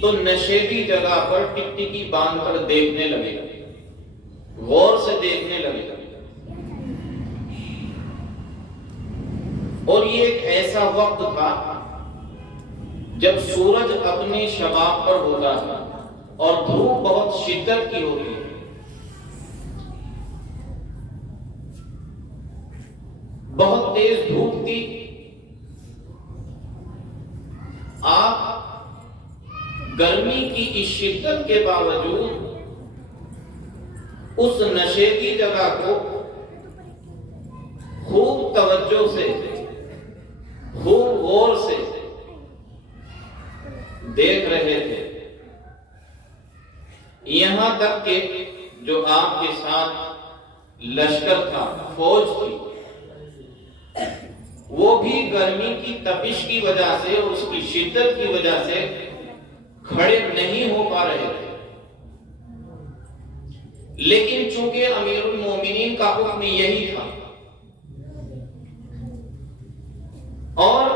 تو نشیبی جگہ پر ٹکٹکی باندھ کر دیکھنے لگے، غور سے دیکھنے لگے. اور یہ ایک ایسا وقت تھا جب سورج اپنی شباب پر ہوتا تھا اور دھوپ بہت شدت کی ہوتی ہے. بہت تیز دھوپ تھی. آپ گرمی کی اس شدت کے باوجود اس نشیبی جگہ کو خوب توجہ سے، خوب غور سے دیکھ رہے تھے. یہاں تک کہ جو آپ کے ساتھ لشکر تھا، فوج تھی، وہ بھی گرمی کی تپش کی وجہ سے اور اس کی شدت کی وجہ سے کھڑے نہیں ہو پا رہے تھے. لیکن چونکہ امیر المومنین کا حکم یہی تھا اور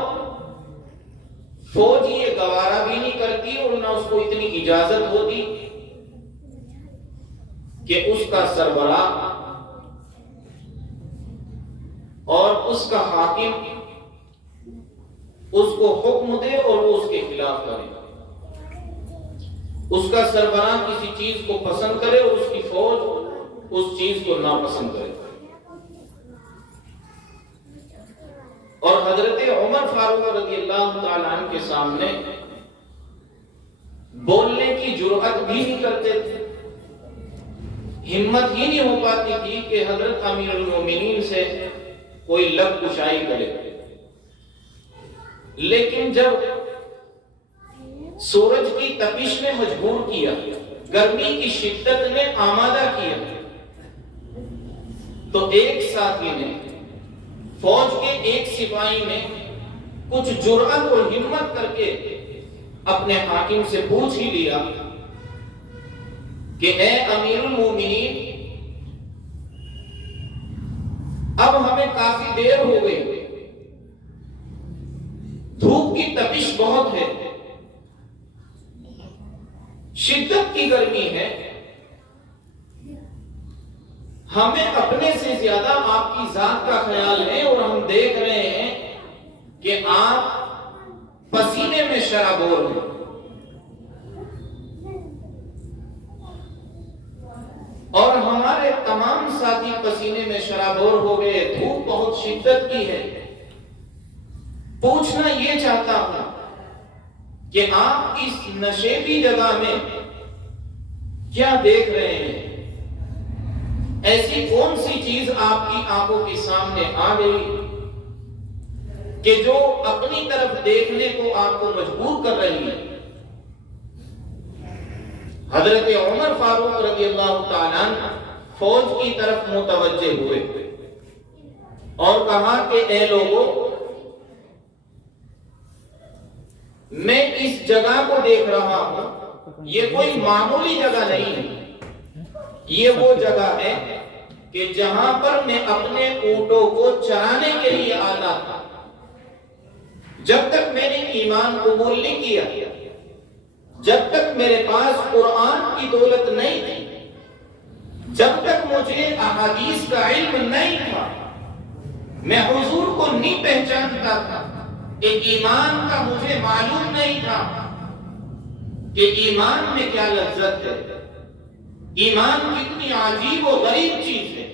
فوج یہ گوارا بھی نہیں کرتی اور نہ اس کو اتنی اجازت ہوتی کہ اس کا سربراہ اور اس کا حاکم اس کو حکم دے اور وہ اس کے خلاف کرے. اس کا سربراہ کسی چیز کو پسند کرے اور اس کی فوج اس چیز کو ناپسند کرے. اور حضرت عمر فاروق رضی اللہ تعالیٰ عنہ کے سامنے بولنے کی جرأت بھی نہیں کرتے تھے. ہمت ہی نہیں ہو پاتی تھی کہ حضرت امیر المومنین سے کوئی لب کشائی کرے. لیکن جب سورج کی تپش نے مجبور کیا، گرمی کی شدت نے آمادہ کیا، تو ایک ساتھی نے، فوج کے ایک سپاہی نے کچھ جرأت اور ہمت کر کے اپنے حاکم سے پوچھ ہی لیا کہ اے امیر المومنین، اب ہمیں کافی دیر ہو گئی، دھوپ کی تپش بہت ہے، شدت کی گرمی ہے، ہمیں اپنے سے زیادہ آپ کی ذات کا خیال ہے اور ہم دیکھ رہے ہیں کہ آپ پسینے میں شرابور ہیں. اور ہمارے تمام ساتھی پسینے میں شرابور ہو گئے، دھوپ بہت شدت کی ہے. پوچھنا یہ چاہتا ہوں کہ آپ اس نشیبی جگہ میں کیا دیکھ رہے ہیں؟ ایسی کون سی چیز آپ کی آنکھوں کے سامنے آ گئی کہ جو اپنی طرف دیکھنے کو آپ کو مجبور کر رہی ہے؟ حضرت عمر فاروق رضی اللہ تعالیٰ عنہ فوج کی طرف متوجہ ہوئے اور کہا کہ اے لوگوں، میں اس جگہ کو دیکھ رہا ہوں، یہ کوئی معمولی جگہ نہیں ہے. یہ وہ جگہ ہے کہ جہاں پر میں اپنے اونٹوں کو چرانے کے لیے آتا تھا. جب تک میں نے ایمان قبول نہیں کیا، جب تک میرے پاس قرآن کی دولت نہیں تھی، جب تک مجھے احادیث کا علم نہیں تھا، میں حضور کو نہیں پہچانتا تھا کہ ایمان کا مجھے معلوم نہیں تھا کہ ایمان میں کیا لذت ہے، ایمان کتنی عجیب و غریب چیز ہے.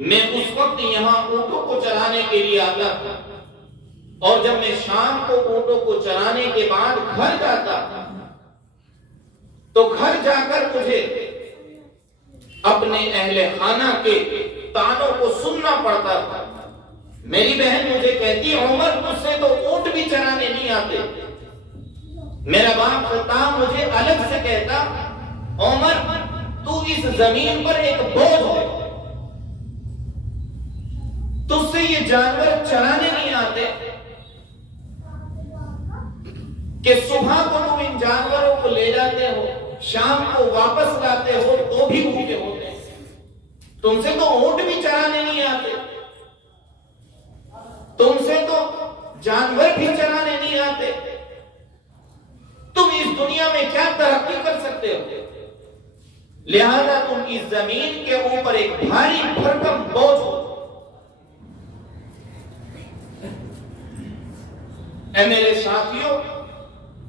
میں اس وقت یہاں اونٹوں کو چرانے کے لیے آتا تھا اور جب میں شام کو اونٹوں کو چرانے کے بعد گھر جاتا تھا تو گھر جا کر مجھے اپنے اہل خانہ کے طعنوں کو سننا پڑتا تھا. میری بہن مجھے کہتی، عمر تجھ سے تو اونٹ بھی چرانے نہیں آتے. میرا باپ خطاب مجھے الگ سے کہتا، عمر تو اس زمین پر ایک بوجھ ہے، تجھ سے یہ جانور چرانے نہیں آتے کہ صبح کو تم ان جانوروں کو لے جاتے ہو، شام کو واپس لاتے ہو تو بھی بھوکے ہوتے ہیں. تم سے تو اونٹ بھی چرانے نہیں آتے، تم سے تو جانور بھی چرانے نہیں آتے، دنیا میں کیا ترقی کر سکتے ہو؟ لہذا تم اس زمین کے اوپر ایک بھاری بھرکم بوجھ ہو۔ اے میرے ساتھیوں،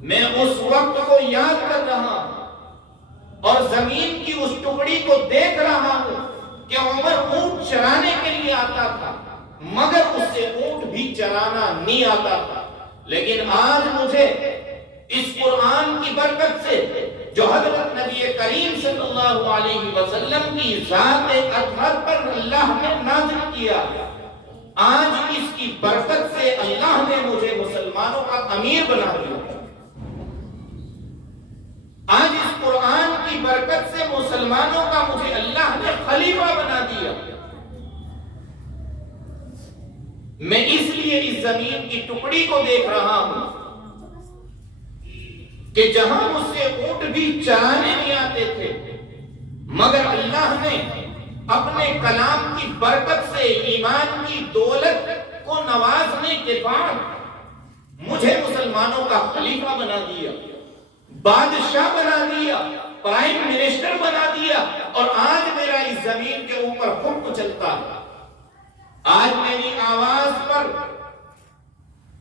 میں اس وقت کو یاد کر رہا ہوں اور زمین کی اس ٹکڑی کو دیکھ رہا ہوں کہ عمر اونٹ چرانے کے لیے آتا تھا، مگر اس سے اونٹ بھی چرانا نہیں آتا تھا۔ لیکن آج مجھے اس قرآن کی برکت سے جو حضرت نبی کریم صلی اللہ علیہ وسلم کی ذات اطہر پر اللہ نے نازل کیا، آج اس کی برکت سے اللہ نے مجھے مسلمانوں کا امیر بنا دیا۔ آج اس قرآن کی برکت سے مسلمانوں کا مجھے اللہ نے خلیفہ بنا دیا۔ میں اس لیے اس زمین کی ٹکڑی کو دیکھ رہا ہوں کہ جہاں مجھ سے اونٹ بھی چرانے نہیں آتے تھے، مگر اللہ نے اپنے کلام کی برکت سے ایمان کی دولت کو نوازنے کے بعد مجھے مسلمانوں کا خلیفہ بنا دیا، بادشاہ بنا دیا، پرائم منسٹر بنا دیا، اور آج میرا اس زمین کے اوپر حکم چلتا ہے۔ آج میری آواز پر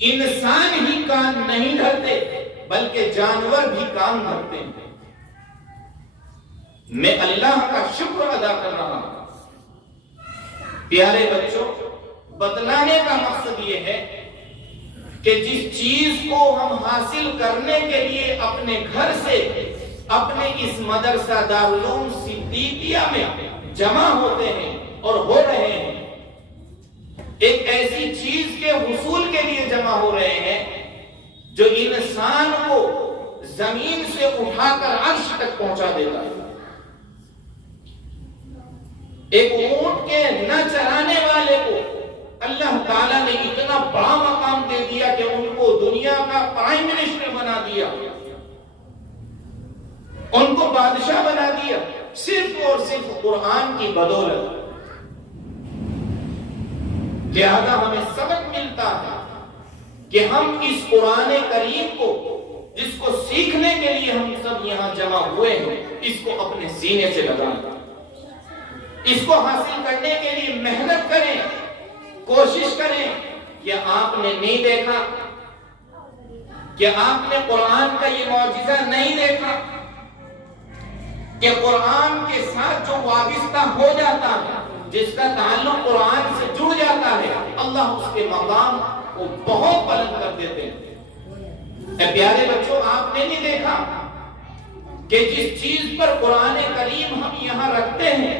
انسان ہی کان نہیں دھرتے بلکہ جانور بھی کان دھرتے ہیں۔ میں اللہ کا شکر ادا کر رہا ہوں۔ پیارے بچوں، بتلانے کا مقصد یہ ہے کہ جس چیز کو ہم حاصل کرنے کے لیے اپنے گھر سے اپنے اس مدرسہ دارالعلوم صدیقیہ میں جمع ہوتے ہیں اور ہو رہے ہیں، ایک ایسی چیز کے حصول کے لیے جمع ہو رہے ہیں جو انسان کو زمین سے اٹھا کر عرش تک پہنچا دیتا ہے۔ ایک اونٹ کے نہ چرانے والے کو اللہ تعالیٰ نے اتنا بڑا مقام دے دیا کہ ان کو دنیا کا پرائم منسٹر بنا دیا، ان کو بادشاہ بنا دیا، صرف اور صرف قرآن کی بدولت۔ لہذا ہمیں سبق ملتا ہے کہ ہم اس قرآن کریم کو، جس کو سیکھنے کے لیے ہم سب یہاں جمع ہوئے ہیں، اس کو اپنے سینے سے لگائیں، اس کو حاصل کرنے کے لیے محنت کریں، کوشش کریں۔ کہ آپ نے نہیں دیکھا، کہ آپ نے قرآن کا یہ معجزہ نہیں دیکھا کہ قرآن کے ساتھ جو وابستہ ہو جاتا ہے، جس کا تعلق قرآن سے جڑ جاتا ہے، اللہ اس کے مقام کو بہت بلند کر دیتے ہیں۔ اے پیارے بچوں، آپ نے نہیں دیکھا کہ جس چیز پر قرآن کریم ہم یہاں رکھتے ہیں،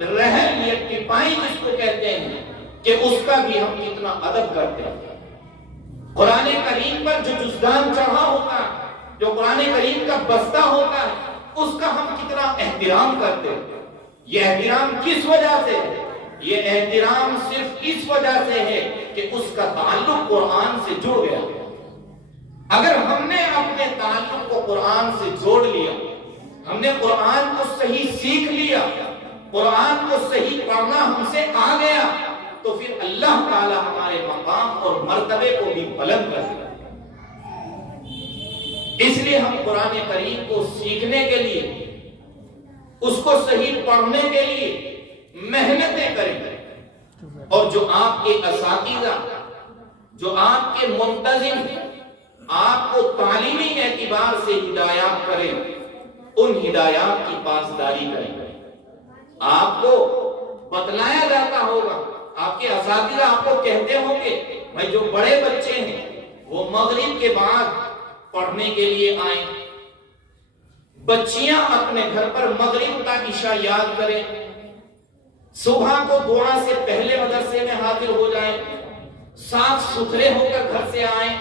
رحل یا ٹپائی جس کو کہتے ہیں، کہ اس کا بھی ہم کتنا ادب کرتے ہیں۔ قرآن کریم پر جو جزدان چڑھا ہوتا ہے، جو قرآن کریم کا بستہ ہوتا ہے، اس کا ہم کتنا احترام کرتے ہیں۔ یہ احترام کس وجہ سے ہے؟ یہ احترام صرف اس وجہ سے ہے کہ اس کا تعلق قرآن سے جڑ گیا۔ اگر ہم نے اپنے تعلق کو قرآن سے جوڑ لیا، ہم نے قرآن کو صحیح سیکھ لیا، قرآن کو صحیح پڑھنا ہم سے آ گیا، تو پھر اللہ تعالی ہمارے مقام اور مرتبے کو بھی بلند کر دیا۔ اس لیے ہم قرآن کریم کو سیکھنے کے لیے، اس کو صحیح پڑھنے کے لیے محنتیں کریں، اور جو آپ کے اساتذہ، جو آپ کے منتظم آپ کو تعلیمی اعتبار سے ہدایات کریں، ان ہدایات کی پاسداری کریں۔ آپ کو بتلایا جاتا ہوگا، آپ کے اساتذہ آپ کو کہتے ہوں گے، بھائی جو بڑے بچے ہیں وہ مغرب کے بعد پڑھنے کے لیے آئیں، بچیاں اپنے گھر پر مغرب کا عشاء یاد کریں، صبح کو دعا سے پہلے مدرسے میں حاضر ہو جائیں، صاف ستھرے ہو کر گھر سے آئیں،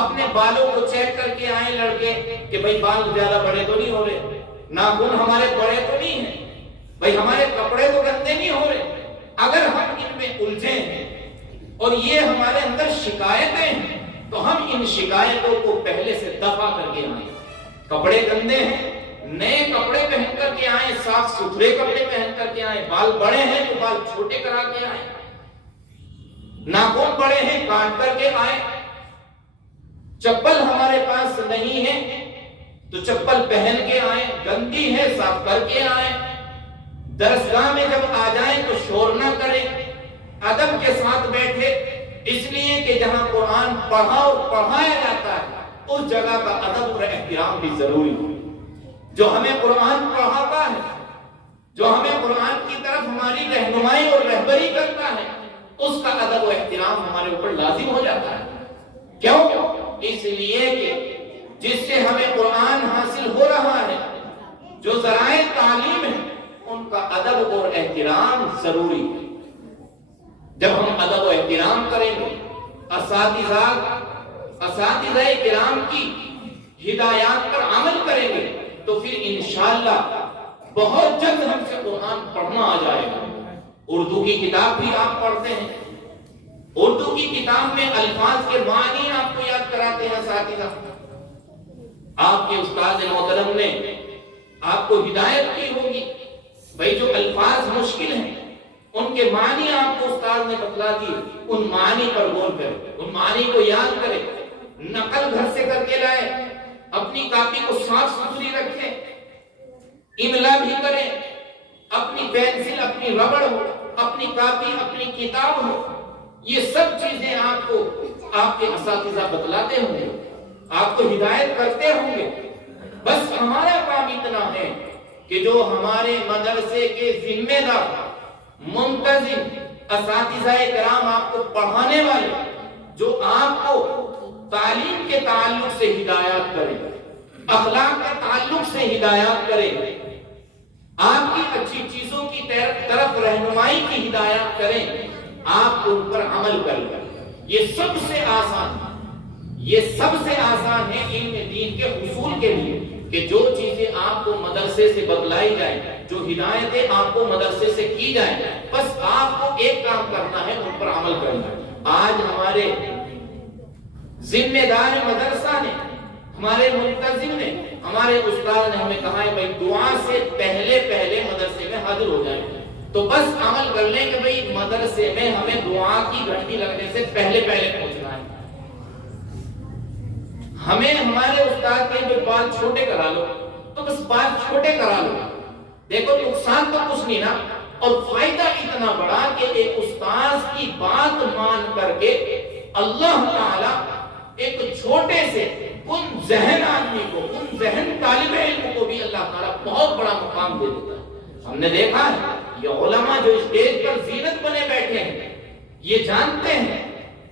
اپنے بالوں کو چیک کر کے آئیں لڑکے کہ بھائی بال زیادہ بڑے تو نہیں ہو رہے، ناخن ہمارے بڑے تو نہیں ہیں، بھائی ہمارے کپڑے تو گندے نہیں ہو رہے۔ اگر ہم ان میں الجھے ہیں اور یہ ہمارے اندر شکایتیں ہیں، تو ہم ان شکایتوں کو پہلے سے دفع کر کے آئیں۔ کپڑے گندے ہیں، نئے کپڑے پہن کر کے آئیں، صاف ستھرے کپڑے پہن کر کے آئیں، بال بڑے ہیں تو بال چھوٹے کرا کے آئیں، ناخن بڑے ہیں کاٹ کر کے آئیں، چپل ہمارے پاس نہیں ہے تو چپل پہن کے آئیں، گندی ہے صاف کر کے آئیں، درسگاہ میں جب آ جائیں تو شور نہ کریں، ادب کے ساتھ بیٹھے، اس لیے کہ جہاں قرآن پڑھا اور پڑھایا جاتا ہے اس جگہ کا ادب اور احترام بھی ضروری ہے۔ جو ہمیں قرآن پڑھاتا ہے، جو ہمیں قرآن کی طرف ہماری رہنمائی اور رہبری کرتا ہے، اس کا ادب و احترام ہمارے اوپر لازم ہو جاتا ہے۔ کیوں؟ اس لیے کہ جس سے ہمیں قرآن حاصل ہو رہا ہے، جو ذرائع تعلیم ہے، ان کا ادب اور احترام ضروری ہے۔ جب ہم ادب و احترام کریں گے، اساتذہ کرام کی ہدایات پر عمل کریں گے، تو پھر انشاءاللہ بہت جلد ہم سے قرآن پڑھنا آ جائے گا۔ اردو کی کتاب بھی آپ پڑھتے ہیں، اردو کی کتاب میں الفاظ کے معنی آپ کو یاد کراتے ہیں اساتذہ۔ آپ کے استاد محترم نے آپ کو ہدایت کی ہوگی، بھئی جو الفاظ مشکل ہیں ان کے معنی آپ کو استاد نے بتلا دیے، ان معنی پر غور کریں، ان معنی کو یاد کریں، نقل گھر سے کر کے لائیں، اپنی کاپی کو صاف ستھری رکھیں، املا بھی کریں، اپنی پینسل اپنی ربڑ ہو، اپنی کاپی اپنی کتاب ہو، یہ سب چیزیں آپ کو آپ کے اساتذہ بتلاتے ہوں گے، آپ کو ہدایت کرتے ہوں گے۔ بس ہمارا کام اتنا ہے کہ جو ہمارے مدرسے کے ذمہ دار منتظم اساتذہ کرام آپ کو پڑھانے والے، جو آپ کو تعلیم کے تعلق سے ہدایات کریں، اخلاق کے تعلق سے ہدایات کریں، آپ کی اچھی چیزوں کی طرف رہنمائی کی ہدایات کریں، آپ ان پر عمل کریں۔ یہ سب سے آسان ہے، یہ سب سے آسان ہے علم دین کے حصول کے لیے، کہ جو چیزیں آپ کو مدرسے سے بتلائی جائیں، جو ہدایتیں آپ کو مدرسے سے کی جائیں، بس آپ کو ایک کام کرنا ہے، ان پر عمل کرنا ہے۔ آج ہمارے ذمہ دار مدرسہ نے، ہمارے منتظم نے، ہمارے استاد نے ہمیں کہا ہے بھائی دعا سے پہلے مدرسے میں حاضر ہو جائیں، تو بس عمل کر لیں کہ بھائی مدرسے میں ہمیں دعا کی گھنٹی لگنے سے پہلے پہنچنا ہے۔ ہمیں ہمارے استاد کے بات چھوٹے کرا لو، تو بس بات چھوٹے کرا لو، دیکھو نقصان تو کچھ نہیں نا، اور فائدہ اتنا بڑا کہ ایک استاد کی بات مان کر کے اللہ تعالی ایک چھوٹے سے کن ذہن آدمی کو، کن ذہن طالب علم کو بھی اللہ تعالی بہت بڑا مقام دے دیتا ہے۔ ہم نے دیکھا ہے یہ علماء جو اسٹیج پر زینت بنے بیٹھے ہیں، یہ جانتے ہیں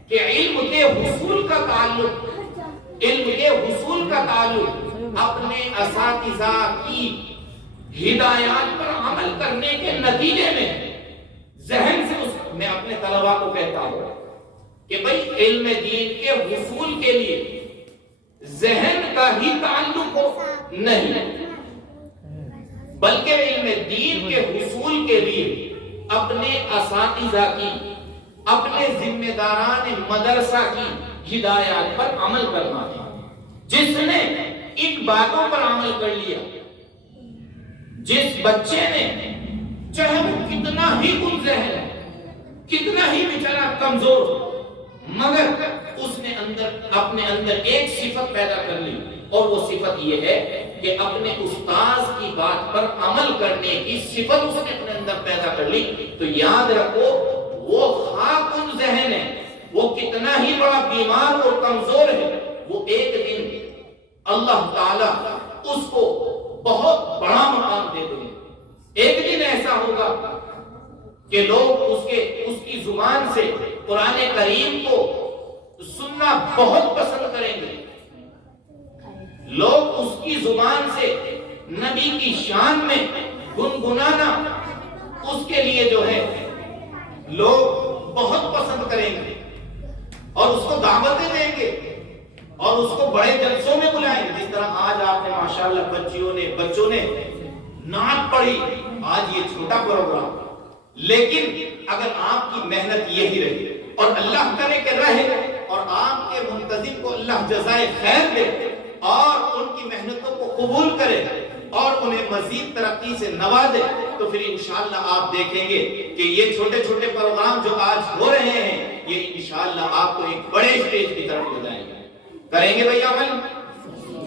کہ علم کے حصول کا تعلق اپنے اساتذہ کی ہدایات پر عمل کرنے کے نتیجے میں ذہن سے میں اپنے طلباء کو کہتا ہوں کہ بھئی علم دین کے حصول کے لیے ذہن کا ہی تعلق ہو نہیں، بلکہ علم دین کے حصول کے لیے اپنے اساتذہ کی، اپنے ذمہ داران مدرسہ کی ہدایات پر عمل کرنا ہے۔ جس نے ان باتوں پر عمل کر لیا، جس بچے نے چاہے وہ کتنا ہی کم ذہن ہے، کتنا ہی بیچارہ کمزور، مگر اس نے اپنے اندر ایک صفت پیدا کر لی، اور وہ صفت یہ ہے کہ اپنے استاذ کی بات پر عمل کرنے کی صفت اس نے اپنے اندر پیدا کر لی، تو یاد رکھو وہ خاکن ذہن ہے، وہ کتنا ہی بڑا بیمار اور کمزور ہے، وہ ایک دن اللہ تعالیٰ اس کو بہت بڑا مقام دے دیں گے۔ ایک دن ایسا ہوگا کہ لوگ اس کی زبان سے قرآن کریم کو سننا بہت پسند کریں گے، لوگ اس کی زبان سے نبی کی شان میں گنگنانا اس کے لیے جو ہے لوگ بہت پسند کریں گے، اور اس کو دعوتیں دیں گے، اور اس کو بڑے جلسوں میں بلائیں گے۔ جس طرح آج آپ نے ماشاءاللہ بچوں نے نعت پڑھی، آج یہ چھوٹا پروگرام، لیکن اگر آپ کی محنت یہی رہی اور اللہ کرے کہ رہے، اور آپ کے منتظم کو اللہ جزائے خیر دے اور ان کی محنتوں کو قبول کرے اور انہیں مزید ترقی سے نوازے، تو پھر انشاءاللہ آپ دیکھیں گے کہ یہ چھوٹے چھوٹے پروگرام جو آج ہو رہے ہیں، یہ انشاءاللہ آپ کو ایک بڑے اسٹیج کی طرف لے جائیں گے۔ کریں گے بھئی عمل؟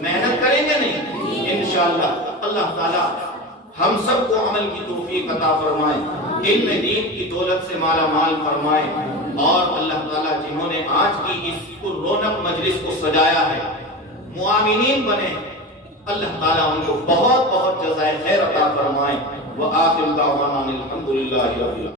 محنت کریں گے نہیں؟ انشاءاللہ اللہ تعالیٰ ہم سب کو عمل کی توفیق عطا فرمائے، علم دین کی دولت سے مالا مال فرمائے، اور اللہ تعالیٰ جنہوں نے آج کی اس رونق مجلس کو سجایا ہے معاونین بنے، اللہ تعالیٰ ان کو بہت بہت جزائے خیر عطا فرمائے۔ وآخر دعوانا الحمدللہ رب العالمین۔